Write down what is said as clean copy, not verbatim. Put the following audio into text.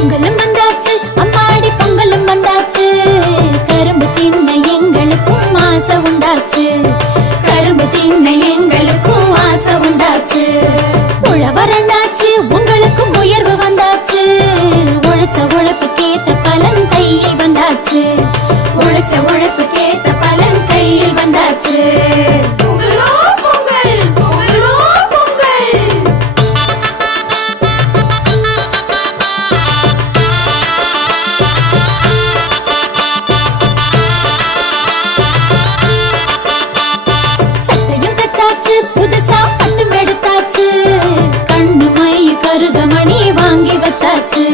பொங்கலும் வந்தாச்சு அம்மாடி பொங்கலும் வந்தாச்சு கரும்பு தின்ன எங்களுக்கும் ஆசை உண்டாச்சு கரும்பு தின்ன எங்களுக்கும் ஆசை உண்டாச்சு உழவரண்டாச்சு உங்களுக்கும் உயர்வு வந்தாச்சு உழைச்ச உழைப்புக்கேத்த பலன் கையில் வந்தாச்சு உழைச்ச உழைப்புக்கேத்த பலன் கையில் வந்தாச்சு பொங்கலோ பொங்கல் பொங்கலோ பொங்கல் சட்டையும் தச்சாச்சு புதுசா பட்டும் எடுத்தாச்சு கண்ணு மை கருகமணி வாங்கி வச்சாச்சு